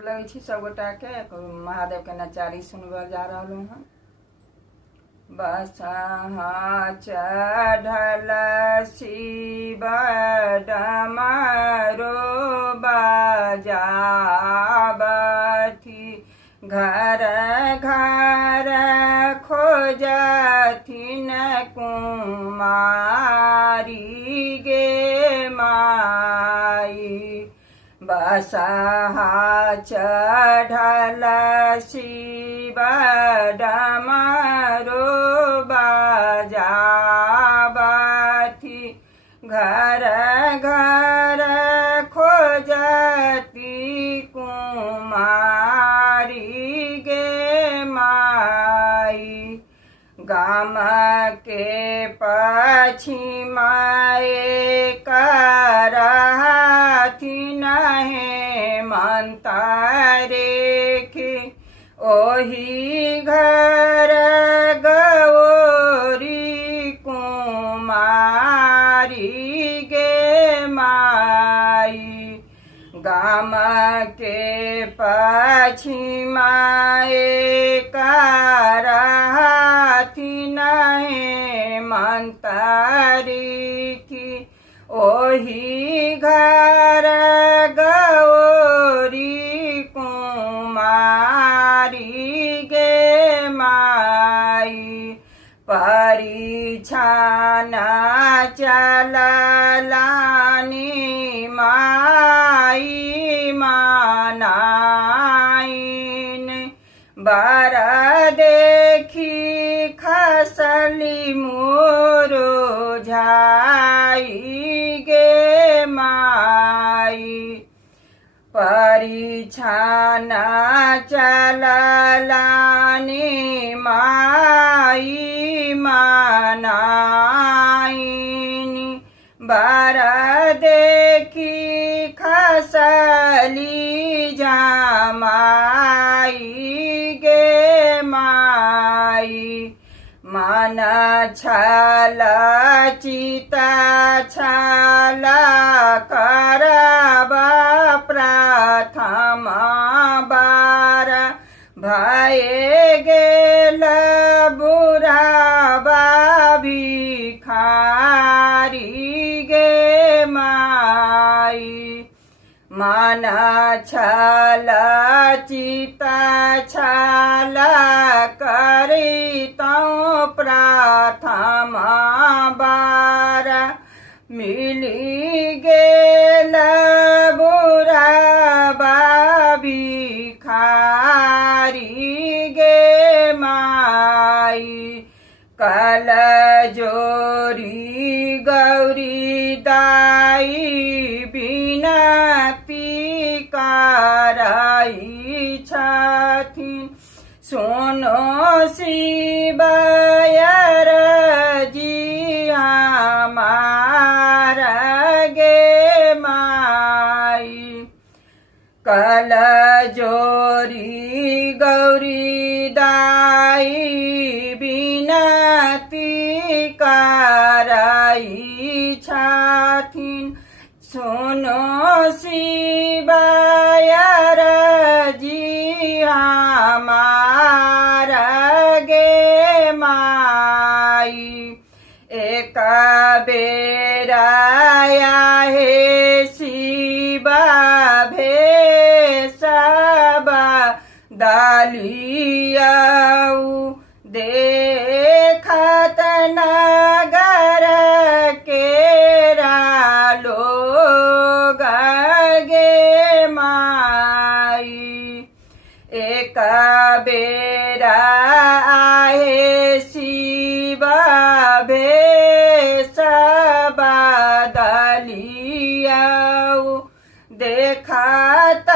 लगे छी सब गोटा के महादेव के नचारी सुनबल जा रहलू हन। बसहा चढ़ल शिव डमरू बजाबथि, घर घर खोजथिन कुमारी गे माई। बसहा चढ़ल शिव डमरू बजाबथि, घर घर खोजती कुमारी गे माई। गाम के पछिमाए करहथिन हेमंत रेखी, ओही घर गौरी कुमारी गे माई। गाम के पछिमाए करहथिन हेमंत रेखी, ओही घर गौरी कुमारी गे माई। परिछन चललानी माई मनाइन, बर देखी खसली मुरुझाई गे माई। परिछन चललानी माई मनाइन, बर देखी खसली जमाई गे माई। मन छल चित छल करब प्रथम बार, भये गेल बुढ़ाबा भिखारी गे माई। मन छल चित छल करितौं प्रथम बार, मिली गेल बुढ़ाबा भिखारी गे माई। कल जोरी गौरी दाई बिनती करई छथिन, सुनो शिवयर जी हमार गे माई। कल जोरी गौरी दाई बिनती करई छथिन, सुनो शिवयर जी हमार गे माई। एक बेराया हे शिव भेषब दलियऊ, देखत नगर केरा लोग गे माई। एक बेरा आहे शिव भेषब दलियऊ, देखत